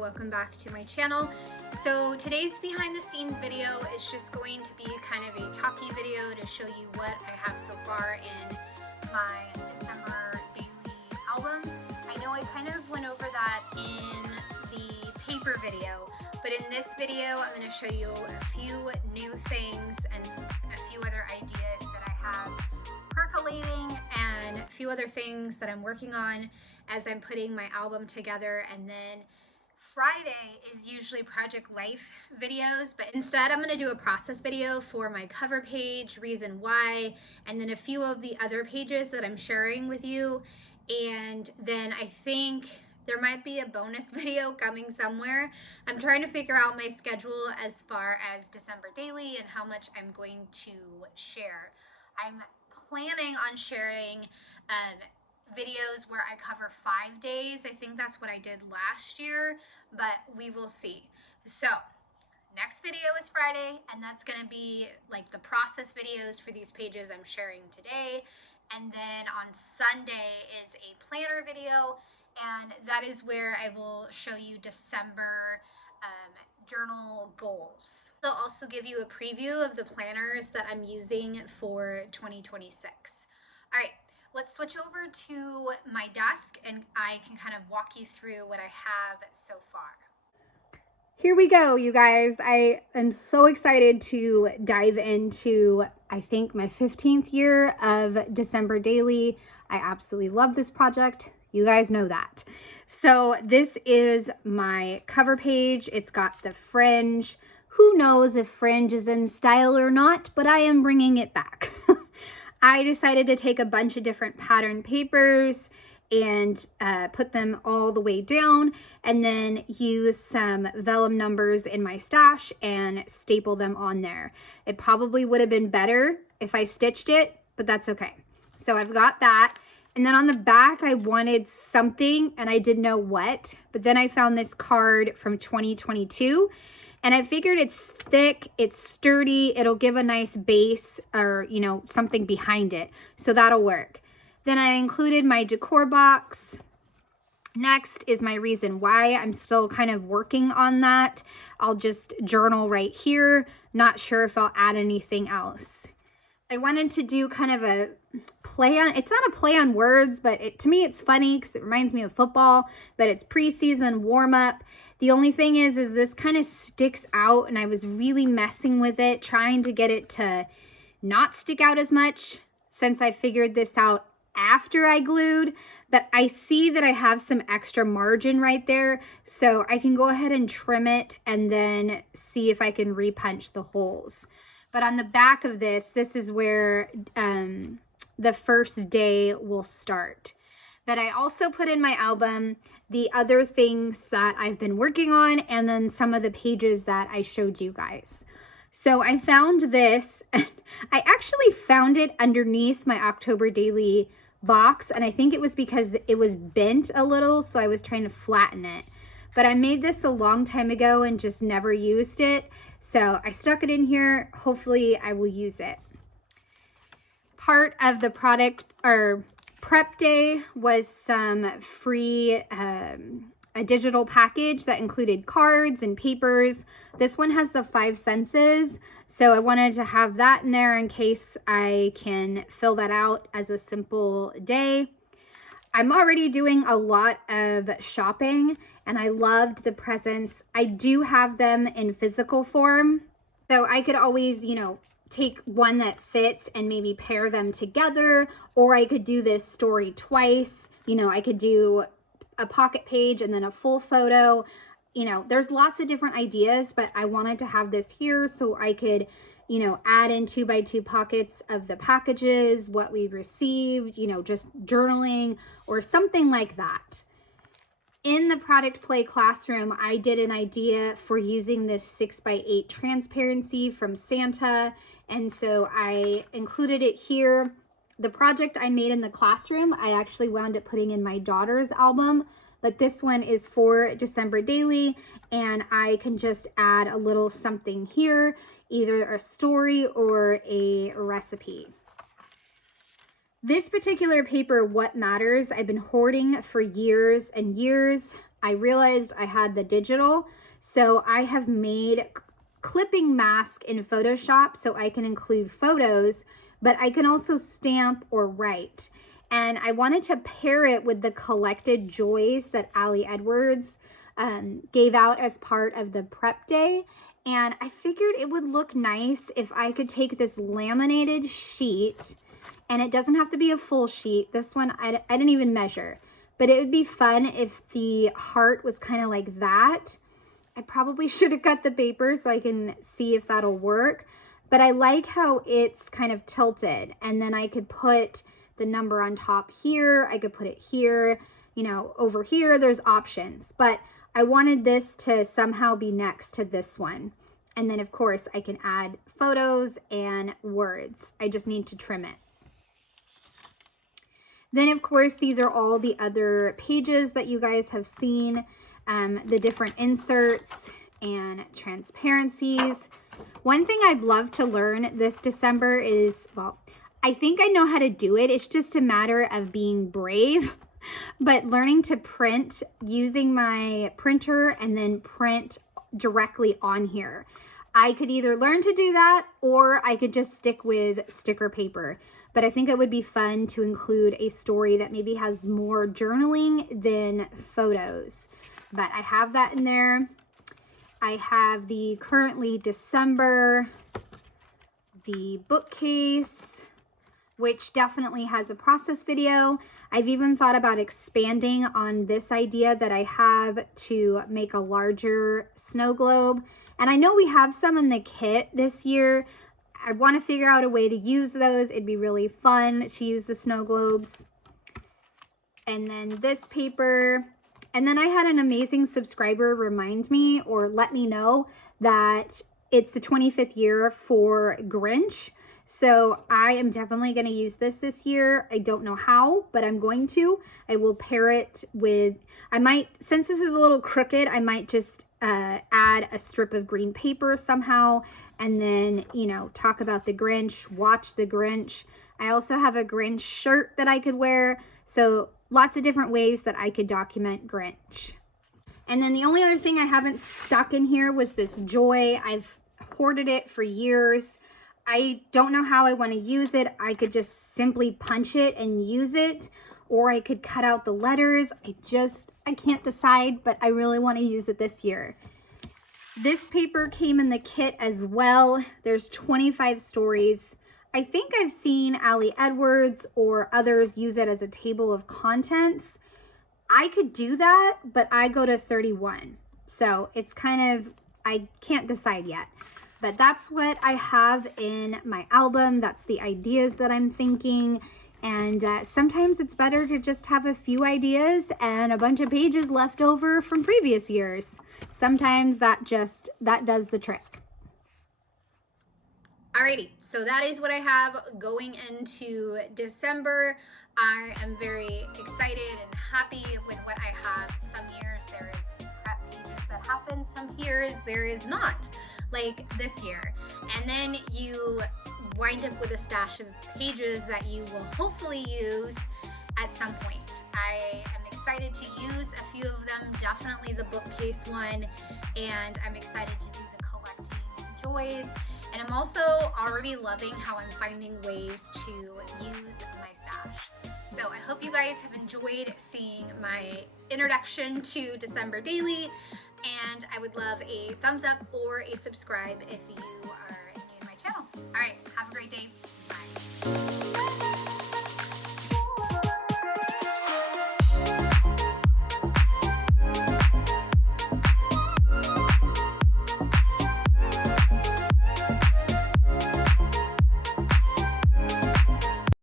welcome back to my channel. So today's behind the scenes video is just going to be kind of a talky video to show you what I have so far in my December daily album. I know I kind of went over that in the paper video, but in this video I'm going to show you a few new things and a few other ideas that I have percolating and a few other things that I'm working on as I'm putting my album together. And then Friday is usually Project Life videos, but instead I'm going to do a process video for my cover page, reason why, and then a few of the other pages that I'm sharing with you. And then I think there might be a bonus video coming somewhere. I'm trying to figure out my schedule as far as December daily and how much I'm going to share. I'm planning on sharing videos where I cover 5 days. I think that's what I did last year, but we will see. So next video is Friday, and that's going to be like the process videos for these pages I'm sharing today. And then on Sunday is a planner video, and that is where I will show you December journal goals. I'll also give you a preview of the planners that I'm using for 2026. All right. Let's switch over to my desk and I can kind of walk you through what I have so far. Here we go, you guys. I am so excited to dive into, I think, my 15th year of December Daily. I absolutely love this project. You guys know that. So this is my cover page. It's got the fringe. Who knows if fringe is in style or not, but I am bringing it back. I decided to take a bunch of different pattern papers and put them all the way down, and then use some vellum numbers in my stash and staple them on there. It probably would have been better if I stitched it, but that's okay. So I've got that. And then on the back, I wanted something and I didn't know what, but then I found this card from 2022. And I figured it's thick, it's sturdy, it'll give a nice base or, you know, something behind it. So that'll work. Then I included my decor box. Next is my reason why. I'm still kind of working on that. I'll just journal right here. Not sure if I'll add anything else. I wanted to do kind of a play on, it's not a play on words, but to me it's funny because it reminds me of football, but it's preseason warm up. The only thing is this kind of sticks out, and I was really messing with it, trying to get it to not stick out as much since I figured this out after I glued. But I see that I have some extra margin right there, so I can go ahead and trim it and then see if I can repunch the holes. But on the back of this is where the first day will start. But I also put in my album the other things that I've been working on, and then some of the pages that I showed you guys. So I found this, and I actually found it underneath my October Daily box, and I think it was because it was bent a little, so I was trying to flatten it. But I made this a long time ago and just never used it, so I stuck it in here. Hopefully I will use it. Part of the product or prep day was some free a digital package that included cards and papers. This one has the 5 senses, so I wanted to have that in there in case I can fill that out as a simple day. I'm already doing a lot of shopping, and I loved the presents. I do have them in physical form, so I could always, you know, take one that fits and maybe pair them together, or I could do this story twice. You know, I could do a pocket page and then a full photo. You know, there's lots of different ideas, but I wanted to have this here so I could, you know, add in 2x2 pockets of the packages, what we received, you know, just journaling or something like that. In the product play classroom, I did an idea for using this 6x8 transparency from Santa, and so I included it here. The project I made in the classroom, I actually wound up putting in my daughter's album, but this one is for December Daily, and I can just add a little something here, either a story or a recipe. This particular paper, What Matters, I've been hoarding for years and years. I realized I had the digital, so I have made clipping mask in Photoshop so I can include photos, but I can also stamp or write. And I wanted to pair it with the collected joys that Ali Edwards gave out as part of the prep day. And I figured it would look nice if I could take this laminated sheet, and it doesn't have to be a full sheet. This one, I didn't even measure, but it would be fun if the heart was kind of like that. I probably should have cut the paper so I can see if that'll work, but I like how it's kind of tilted, and then I could put the number on top here. I could put it here, you know, over here, there's options, but I wanted this to somehow be next to this one. And then of course I can add photos and words. I just need to trim it. Then of course, these are all the other pages that you guys have seen, the different inserts and transparencies. One thing I'd love to learn this December is, well, I think I know how to do it. It's just a matter of being brave. But learning to print using my printer and then print directly on here. I could either learn to do that or I could just stick with sticker paper. But I think it would be fun to include a story that maybe has more journaling than photos. But I have that in there. I have the currently December, the bookcase, which definitely has a process video. I've even thought about expanding on this idea that I have to make a larger snow globe. And I know we have some in the kit this year. I want to figure out a way to use those. It'd be really fun to use the snow globes. And then this paper. And then I had an amazing subscriber remind me or let me know that it's the 25th year for Grinch. So I am definitely going to use this year. I don't know how, but I'm going to. I will pair it with, I might, since this is a little crooked, I might just add a strip of green paper somehow, and then, you know, talk about the Grinch, watch the Grinch. I also have a Grinch shirt that I could wear. So lots of different ways that I could document Grinch. And then the only other thing I haven't stuck in here was this joy. I've hoarded it for years. I don't know how I want to use it. I could just simply punch it and use it, or I could cut out the letters. I can't decide, but I really want to use it this year. This paper came in the kit as well. There's 25 stories. I think I've seen Ali Edwards or others use it as a table of contents. I could do that, but I go to 31. So it's kind of, I can't decide yet. But that's what I have in my album. That's the ideas that I'm thinking. And sometimes it's better to just have a few ideas and a bunch of pages left over from previous years. Sometimes that does the trick. Alrighty, so that is what I have going into December. I am very excited and happy with what I have. Some years there is prep pages that happen, some years there is not, like this year. And then you wind up with a stash of pages that you will hopefully use at some point. I am excited to use a few of them, definitely the bookcase one, and I'm excited to do the collecting joys. And I'm also already loving how I'm finding ways to use my stash. So I hope you guys have enjoyed seeing my introduction to December Daily, and I would love a thumbs up or a subscribe if you are new to my channel. All right, have a great day. Bye.